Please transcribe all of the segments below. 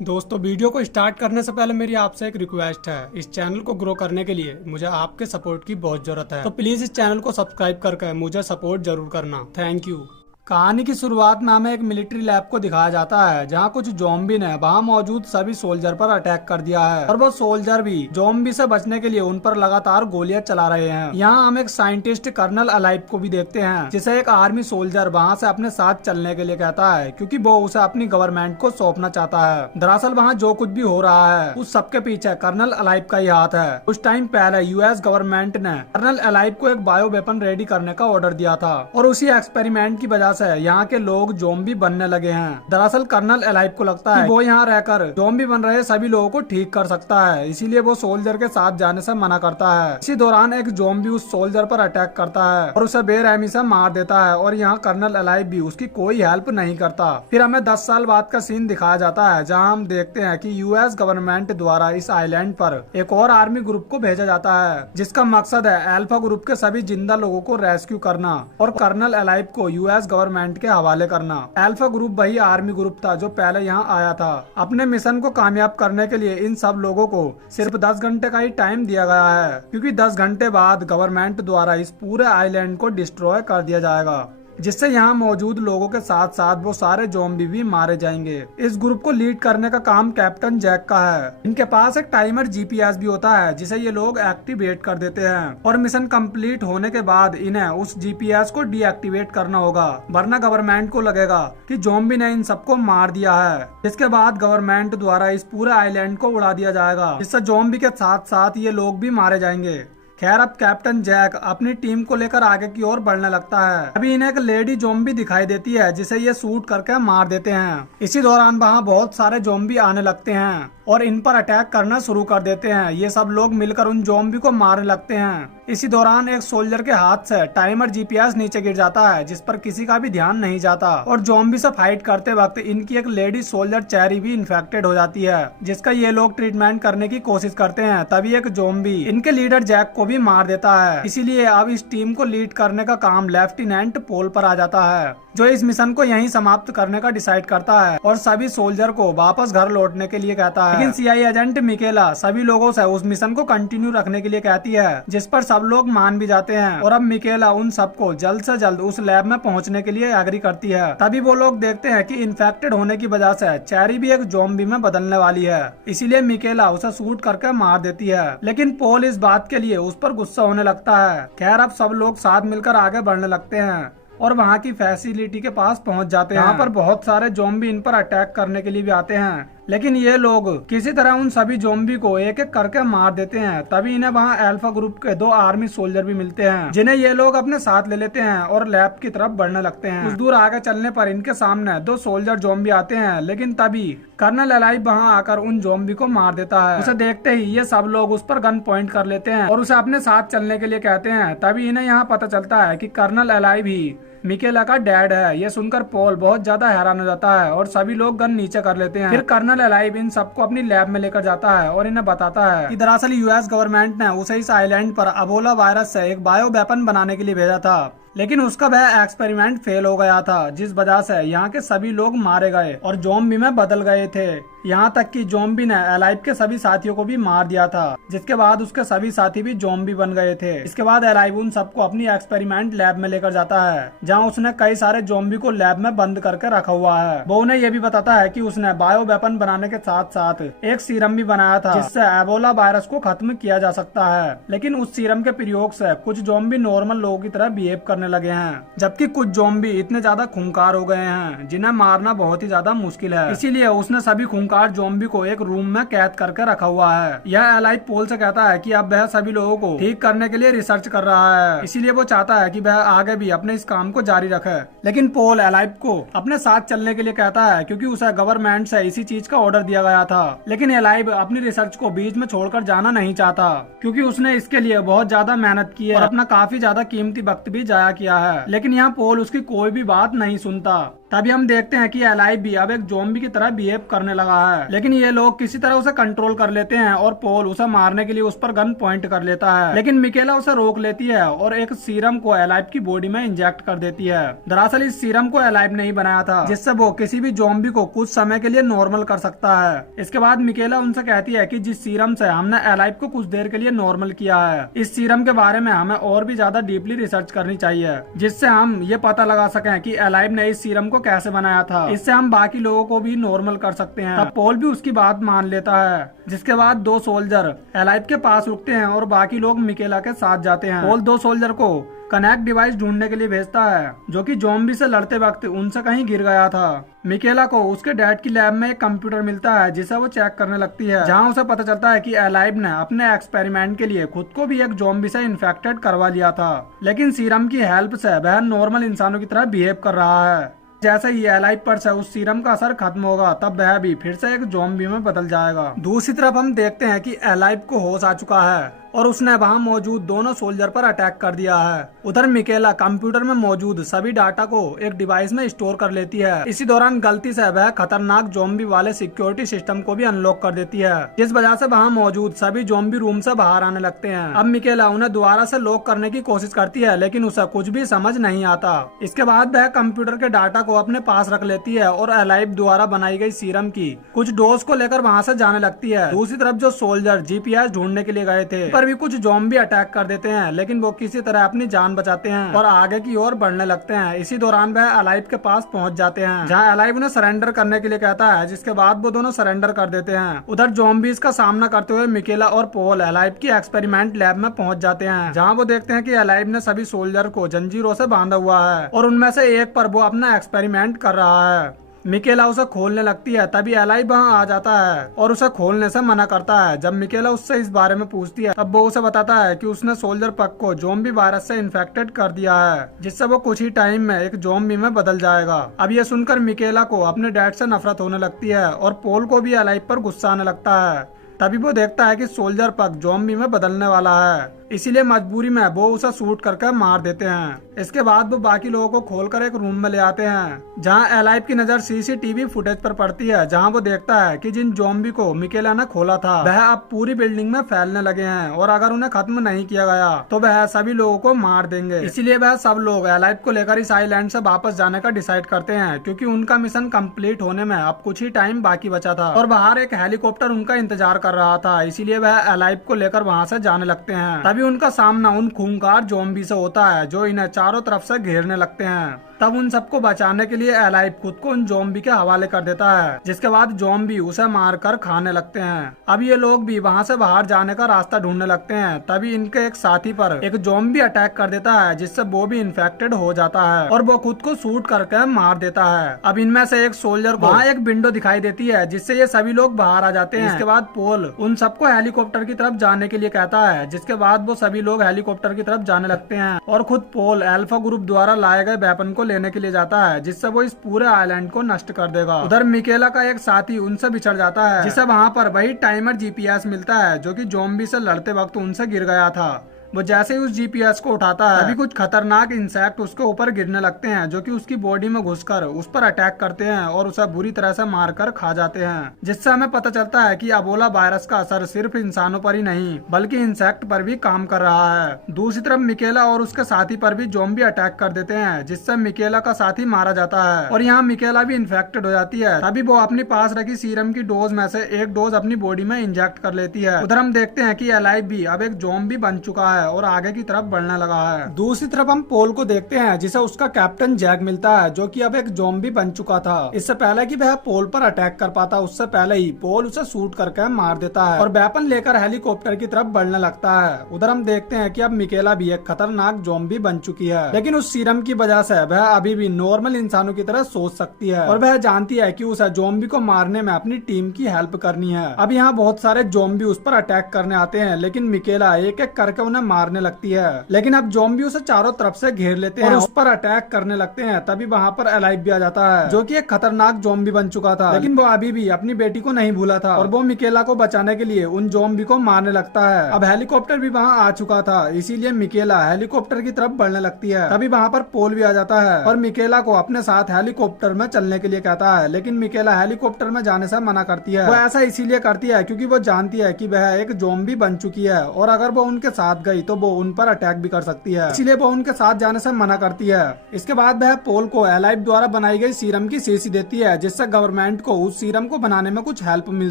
दोस्तों, वीडियो को स्टार्ट करने से पहले मेरी आपसे एक रिक्वेस्ट है। इस चैनल को ग्रो करने के लिए मुझे आपके सपोर्ट की बहुत जरूरत है, तो प्लीज इस चैनल को सब्सक्राइब करके मुझे सपोर्ट जरूर करना। Thank you. कहानी की शुरुआत में हमें एक मिलिट्री लैब को दिखाया जाता है जहां कुछ ज़ॉम्बी ने वहां मौजूद सभी सोल्जर पर अटैक कर दिया है और वो सोल्जर भी ज़ॉम्बी से बचने के लिए उन पर लगातार गोलियां चला रहे हैं। यहाँ हम एक साइंटिस्ट कर्नल अलाइव को भी देखते हैं जिसे एक आर्मी सोल्जर वहाँ से अपने साथ चलने के लिए कहता है क्योंकि वो उसे अपनी गवर्नमेंट को सौंपना चाहता है। दरअसल वहाँ जो कुछ भी हो रहा है उस सबके पीछे कर्नल अलाइव का ही हाथ है। कुछ टाइम पहले यूएस गवर्नमेंट ने कर्नल अलाइव को एक बायो वेपन रेडी करने का ऑर्डर दिया था और उसी एक्सपेरिमेंट की वजह से यहाँ के लोग ज़ॉम्बी बनने लगे हैं। दरअसल कर्नल अलाइव को लगता है कि वो यहाँ रहकर ज़ॉम्बी बन रहे सभी लोगों को ठीक कर सकता है, इसीलिए वो सोल्जर के साथ जाने से मना करता है। इसी दौरान एक ज़ॉम्बी उस सोल्जर पर अटैक करता है और उसे बेरहमी से मार देता है और यहाँ कर्नल अलाइव भी उसकी कोई हेल्प नहीं करता। फिर हमें 10 साल बाद का सीन दिखाया जाता है जहाँ हम देखते हैं कि यूएस गवर्नमेंट द्वारा इस आइलैंड पर एक और आर्मी ग्रुप को भेजा जाता है जिसका मकसद है अल्फा ग्रुप के सभी जिंदा लोगों को रेस्क्यू करना और कर्नल अलाइव को यूएस गवर्नमेंट के हवाले करना। अल्फा ग्रुप वही आर्मी ग्रुप था जो पहले यहाँ आया था। अपने मिशन को कामयाब करने के लिए इन सब लोगों को सिर्फ 10 घंटे का ही टाइम दिया गया है क्योंकि 10 घंटे बाद गवर्नमेंट द्वारा इस पूरे आइलैंड को डिस्ट्रॉय कर दिया जाएगा, जिससे यहाँ मौजूद लोगों के साथ साथ वो सारे ज़ॉम्बी भी मारे जाएंगे। इस ग्रुप को लीड करने का काम कैप्टन जैक का है। इनके पास एक टाइमर जीपीएस भी होता है जिसे ये लोग एक्टिवेट कर देते हैं और मिशन कंप्लीट होने के बाद इन्हें उस जीपीएस को डीएक्टिवेट करना होगा, वरना गवर्नमेंट को लगेगा कि ज़ॉम्बी ने इन सबको मार दिया है। इसके बाद गवर्नमेंट द्वारा इस पूरे आइलैंड को उड़ा दिया जाएगा, जिससे ज़ॉम्बी के साथ साथ ये लोग भी मारे जाएंगे। खैर, अब कैप्टन जैक अपनी टीम को लेकर आगे की ओर बढ़ने लगता है। अभी इन्हें एक लेडी ज़ॉम्बी दिखाई देती है जिसे ये शूट करके मार देते हैं। इसी दौरान वहाँ बहुत सारे ज़ॉम्बी आने लगते हैं और इन पर अटैक करना शुरू कर देते हैं। ये सब लोग मिलकर उन ज़ॉम्बी को मारने लगते हैं। इसी दौरान एक सोल्जर के हाथ से टाइमर जीपीएस नीचे गिर जाता है जिस पर किसी का भी ध्यान नहीं जाता और ज़ॉम्बी से फाइट करते वक्त इनकी एक लेडी सोल्जर चेरी भी इन्फेक्टेड हो जाती है जिसका ये लोग ट्रीटमेंट करने की कोशिश करते हैं। तभी एक ज़ॉम्बी इनके लीडर जैक को भी मार देता है। इसीलिए अब इस टीम को लीड करने का काम लेफ्टिनेंट पोल पर आ जाता है जो इस मिशन को यहीं समाप्त करने का डिसाइड करता है और सभी सोल्जर को वापस घर लौटने के लिए कहता है। लेकिन सीआई एजेंट मिकेला सभी लोगों से उस मिशन को कंटिन्यू रखने के लिए कहती है, जिस पर सब लोग मान भी जाते हैं और अब मिकेला उन सबको जल्द से जल्द उस लैब में पहुंचने के लिए एग्री करती है। तभी वो लोग देखते हैं कि इन्फेक्टेड होने की वजह से चेरी भी एक ज़ॉम्बी में बदलने वाली है, इसीलिए मिकेला उसे शूट करके मार देती है। लेकिन पोल इस बात के लिए उस पर गुस्सा होने लगता है। खैर, अब सब लोग साथ मिलकर आगे बढ़ने लगते हैं और वहाँ की फैसिलिटी के पास पहुँच जाते हैं। यहाँ पर बहुत सारे ज़ॉम्बी इन पर अटैक करने के लिए भी आते हैं, लेकिन ये लोग किसी तरह उन सभी ज़ॉम्बी को एक एक करके मार देते हैं। तभी इन्हें वहाँ अल्फा ग्रुप के 2 आर्मी सोल्जर भी मिलते हैं जिन्हें ये लोग अपने साथ ले लेते हैं और लैब की तरफ बढ़ने लगते हैं। कुछ दूर आगे चलने पर इनके सामने 2 सोल्जर ज़ॉम्बी आते हैं, लेकिन तभी कर्नल अलाइव वहाँ आकर उन ज़ॉम्बी को मार देता है। उसे देखते ही ये सब लोग उस पर गन पॉइंट कर लेते हैं और उसे अपने साथ चलने के लिए कहते हैं। तभी इन्हें यहाँ पता चलता है कि कर्नल अलाइव ही मिकेला का डैड है। ये सुनकर पॉल बहुत ज्यादा हैरान हो जाता है और सभी लोग गन नीचे कर लेते हैं। फिर कर्नल अलाइव इन सबको अपनी लैब में लेकर जाता है और इन्हें बताता है कि दरअसल यूएस गवर्नमेंट ने उसे इस आइलैंड पर अबोला वायरस से एक बायो वेपन बनाने के लिए भेजा था, लेकिन उसका वह एक्सपेरिमेंट फेल हो गया था, जिस वजह से यहाँ के सभी लोग मारे गए और ज़ॉम्बी में बदल गए थे। यहाँ तक कि ज़ॉम्बी ने अलाइव के सभी साथियों को भी मार दिया था, जिसके बाद उसके सभी साथी भी ज़ॉम्बी बन गए थे। इसके बाद अलाइव उन सबको अपनी एक्सपेरिमेंट लैब में लेकर जाता है जहाँ उसने कई सारे ज़ॉम्बी को लैब में बंद करके रखा हुआ है। वो उन्हें यह भी बताता है कि उसने बायो वेपन बनाने के साथ साथ एक सीरम भी बनाया था जिससे एबोला वायरस को खत्म किया जा सकता है। लेकिन उस सीरम के प्रयोग से कुछ ज़ॉम्बी नॉर्मल लोगों की तरह बिहेव करने लगे हैं, जबकि कुछ ज़ॉम्बी इतने ज्यादा खूंखार हो गए हैं जिन्हें मारना बहुत ही ज्यादा मुश्किल है। इसीलिए उसने सभी खूंखार ज़ॉम्बी को एक रूम में कैद करके रखा हुआ है। यह अलाइव पोल से कहता है कि अब वह सभी लोगों को ठीक करने के लिए रिसर्च कर रहा है, इसीलिए वो चाहता है कि वह आगे भी अपने इस काम को जारी रखे। लेकिन पोल अलाइव को अपने साथ चलने के लिए कहता है क्योंकि उसे गवर्नमेंट से इसी चीज का ऑर्डर दिया गया था। लेकिन अलाइव अपनी रिसर्च को बीच में छोड़कर जाना नहीं चाहता क्योंकि उसने इसके लिए बहुत ज्यादा मेहनत की है और अपना काफी ज्यादा कीमती वक्त भी जाया किया है। लेकिन यहाँ पोल उसकी कोई भी बात नहीं सुनता तभी हम देखते हैं कि एलाई भी अब एक ज़ॉम्बी की तरह बिहेव करने लगा है, लेकिन ये लोग किसी तरह उसे कंट्रोल कर लेते हैं और पोल उसे मारने के लिए उस पर गन पॉइंट कर लेता है, लेकिन मिकेला उसे रोक लेती है और एक सीरम को एलाइव की बॉडी में इंजेक्ट कर देती है। दरअसल इस सीरम को एलाइव नहीं बनाया था जिससे वो किसी भी ज़ॉम्बी को कुछ समय के लिए नॉर्मल कर सकता है। इसके बाद मिकेला उनसे कहती है कि जिस सीरम से हमने एलाइव को कुछ देर के लिए नॉर्मल किया है, इस सीरम के बारे में हमें और भी ज्यादा डीपली रिसर्च करनी चाहिए, जिससे हम ये पता लगा सकें कि एलाइव ने इस सीरम को कैसे बनाया था। इससे हम बाकी लोगों को भी नॉर्मल कर सकते हैं। तब पोल भी उसकी बात मान लेता है, जिसके बाद 2 सोल्जर एलाइव के पास रुकते हैं और बाकी लोग मिकेला के साथ जाते हैं। पोल 2 सोल्जर को कनेक्ट डिवाइस ढूंढने के लिए भेजता है, जो कि ज़ॉम्बी से लड़ते वक्त उनसे कहीं गिर गया था। मिकेला को उसके डैड की लैब में एक कंप्यूटर मिलता है जिसे वो चेक करने लगती है, जहां उसे पता चलता है कि एलाइव ने अपने एक्सपेरिमेंट के लिए खुद को भी एक ज़ॉम्बी से इन्फेक्टेड करवा लिया था, लेकिन सीरम की हेल्प से वह नॉर्मल इंसानों की तरह बिहेव कर रहा है। जैसे ही एलाइव पर से उस सीरम का असर खत्म होगा, तब वह भी फिर से एक ज़ॉम्बी में बदल जाएगा। दूसरी तरफ हम देखते हैं कि एलाइव को होश आ चुका है और उसने वहां मौजूद दोनों सोल्जर पर अटैक कर दिया है। उधर मिकेला कंप्यूटर में मौजूद सभी डाटा को एक डिवाइस में स्टोर कर लेती है। इसी दौरान गलती से वह खतरनाक ज़ॉम्बी वाले सिक्योरिटी सिस्टम को भी अनलॉक कर देती है, जिस वजह से वहां मौजूद सभी ज़ॉम्बी रूम से बाहर आने लगते हैं। अब मिकेला उन्हें दोबारा से लॉक करने की कोशिश करती है, लेकिन उसे कुछ भी समझ नहीं आता। इसके बाद वह कंप्यूटर के डाटा को अपने पास रख लेती है और एलाइव द्वारा बनाई गई सीरम की कुछ डोज को लेकर वहाँ से जाने लगती है। दूसरी तरफ जो सोल्जर जीपीएस ढूंढने के लिए गए थे, पर भी कुछ ज़ॉम्बी अटैक कर देते हैं, लेकिन वो किसी तरह अपनी जान बचाते हैं और आगे की ओर बढ़ने लगते हैं। इसी दौरान वह एलाइव के पास पहुंच जाते हैं, जहां एलाइव उन्हें सरेंडर करने के लिए कहता है, जिसके बाद वो दोनों सरेंडर कर देते हैं। उधर ज़ॉम्बीज का सामना करते हुए मिकेला और पोल एलाइव की एक्सपेरिमेंट लैब में पहुंच जाते हैं, जहां वो देखते हैं कि एलाइव ने सभी सोल्जर को जंजीरों से बांधा हुआ है और उनमें से एक पर वो अपना एक्सपेरिमेंट कर रहा है। मिकेला उसे खोलने लगती है, तभी एलाइव वहाँ आ जाता है और उसे खोलने से मना करता है। जब मिकेला उससे इस बारे में पूछती है, तब वो उसे बताता है कि उसने सोल्जर पक को ज़ॉम्बी वायरस से इन्फेक्टेड कर दिया है, जिससे वो कुछ ही टाइम में एक ज़ॉम्बी में बदल जाएगा। अब ये सुनकर मिकेला को अपने डैड से नफरत होने लगती है और पोल को भी एलाइव पर गुस्सा आने लगता है। तभी वो देखता है कि सोल्जर पक ज़ॉम्बी में बदलने वाला है, इसीलिए मजबूरी में वो उसे शूट करके मार देते हैं। इसके बाद वो बाकी लोगों को खोलकर एक रूम में ले आते हैं, जहां एलाइव की नजर सीसीटीवी फुटेज पर पड़ती है, जहां वो देखता है कि जिन ज़ॉम्बी को मिकेला ने खोला था वह अब पूरी बिल्डिंग में फैलने लगे हैं और अगर उन्हें खत्म नहीं किया गया तो वह सभी लोगों को मार देंगे। इसीलिए वह सब लोग एलाइव को लेकर इस आइलैंड से वापस जाने का डिसाइड करते हैं, क्योंकि उनका मिशन कंप्लीट होने में अब कुछ ही टाइम बाकी बचा था और बाहर एक हेलीकॉप्टर उनका इंतजार कर रहा था। इसीलिए वह एलाइव को लेकर वहाँ से जाने लगते हैं। तभी उनका सामना उन खूंखार ज़ॉम्बी से होता है, जो इन्हें चारों तरफ से घेरने लगते हैं। तब उन सबको बचाने के लिए एलाइव खुद को उन ज़ॉम्बी के हवाले कर देता है, जिसके बाद ज़ॉम्बी उसे मारकर खाने लगते हैं। अब ये लोग भी वहाँ से बाहर जाने का रास्ता ढूंढने लगते हैं। तभी इनके एक साथी पर एक ज़ॉम्बी अटैक कर देता है, जिससे वो भी इन्फेक्टेड हो जाता है और वो खुद को शूट करके मार देता है। अब इनमें से एक सोल्जर को वहाँ एक विंडो दिखाई देती है, जिससे ये सभी लोग बाहर आ जाते हैं। इसके बाद पोल उन सबको हेलीकॉप्टर की तरफ जाने के लिए कहता है, जिसके बाद वो सभी लोग हेलीकॉप्टर की तरफ जाने लगते हैं और खुद पोल अल्फा ग्रुप द्वारा लाए गए वेपन को लेने के लिए जाता है, जिससे वो इस पूरे आइलैंड को नष्ट कर देगा। उधर मिकेला का एक साथी उनसे बिछड़ जाता है, जिसे वहाँ पर वही टाइमर जीपीएस मिलता है, जो कि ज़ॉम्बी से लड़ते वक्त उनसे गिर गया था। वो जैसे ही उस जीपीएस को उठाता है, तभी कुछ खतरनाक इंसेक्ट उसके ऊपर गिरने लगते हैं, जो कि उसकी बॉडी में घुसकर उस पर अटैक करते हैं और उसे बुरी तरह से मारकर खा जाते हैं। जिससे हमें पता चलता है कि अबोला वायरस का असर सिर्फ इंसानों पर ही नहीं बल्कि इंसेक्ट पर भी काम कर रहा है। दूसरी तरफ मिकेला और उसके साथी पर भी ज़ॉम्बी अटैक कर देते हैं, जिससे मिकेला का साथी मारा जाता है और यहाँ मिकेला भी इन्फेक्टेड हो जाती है। तभी वो अपनी पास रखी सीरम की डोज में से एक डोज अपनी बॉडी में इंजेक्ट कर लेती है। उधर हम देखते हैं कि एलाइव भी अब एक ज़ॉम्बी बन चुका है और आगे की तरफ बढ़ने लगा है। दूसरी तरफ हम पोल को देखते हैं, जिसे उसका कैप्टन जैक मिलता है, जो कि अब एक ज़ॉम्बी बन चुका था। इससे पहले कि वह पोल पर अटैक कर पाता, उससे पहले ही पोल उसे शूट करके मार देता है और वेपन लेकर हेलीकॉप्टर की तरफ बढ़ने लगता है। उधर हम देखते हैं कि अब मिकेला भी एक खतरनाक ज़ॉम्बी बन चुकी है, लेकिन उस सीरम की वजह से वह अभी भी नॉर्मल इंसानों की तरह सोच सकती है और वह जानती है कि उसे ज़ॉम्बी को मारने में अपनी टीम की हेल्प करनी है। अब यहाँ बहुत सारे ज़ॉम्बी उस पर अटैक करने आते हैं, लेकिन मिकेला एक एक करके उन्हें मारने लगती है। लेकिन अब ज़ॉम्बी उसे चारों तरफ से घेर लेते हैं और उस पर अटैक करने लगते हैं। तभी वहाँ पर एलाइव भी आ जाता है, जो कि एक खतरनाक ज़ॉम्बी बन चुका था। लेकिन वो अभी भी अपनी बेटी को नहीं भूला था और वो मिकेला को बचाने के लिए उन ज़ॉम्बी को मारने लगता है। अब हेलीकॉप्टर भी वहाँ आ चुका था, इसीलिए मिकेला हेलीकॉप्टर की तरफ बढ़ने लगती है। तभी वहाँ पर पोल भी आ जाता है और मिकेला को अपने साथ हेलीकॉप्टर में चलने के लिए कहता है। लेकिन मिकेला हेलीकॉप्टर में जाने से मना करती है। वो ऐसा इसीलिए करती है क्योंकि वो जानती है कि वह एक ज़ॉम्बी बन चुकी है और अगर वो उनके साथ गई तो वो उन पर अटैक भी कर सकती है, इसलिए वो उनके साथ जाने से मना करती है। इसके बाद वह पोल को एलाइव द्वारा बनाई गई सीरम की शीशी देती है, जिससे गवर्नमेंट को उस सीरम को बनाने में कुछ हेल्प मिल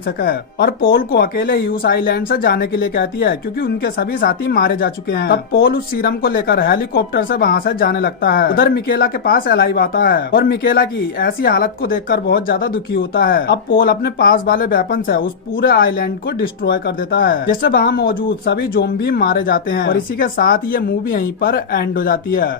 सके। और पोल को अकेले ही उस आइलैंड से जाने के लिए कहती है क्योंकि उनके सभी साथी मारे जा चुके हैं। तब पोल उस सीरम को लेकर हेलीकॉप्टर से वहाँ से जाने लगता है। उधर मिकेला के पास एलाइव आता है और मिकेला की ऐसी हालत को देखकर बहुत ज्यादा दुखी होता है। अब पोल अपने पास वाले वेपन से उस पूरे आइलैंड को डिस्ट्रॉय कर देता है, जिससे वहाँ मौजूद सभी ज़ॉम्बी मारे जाते हैं। और इसी के साथ ये मूवी यहीं पर एंड हो जाती है।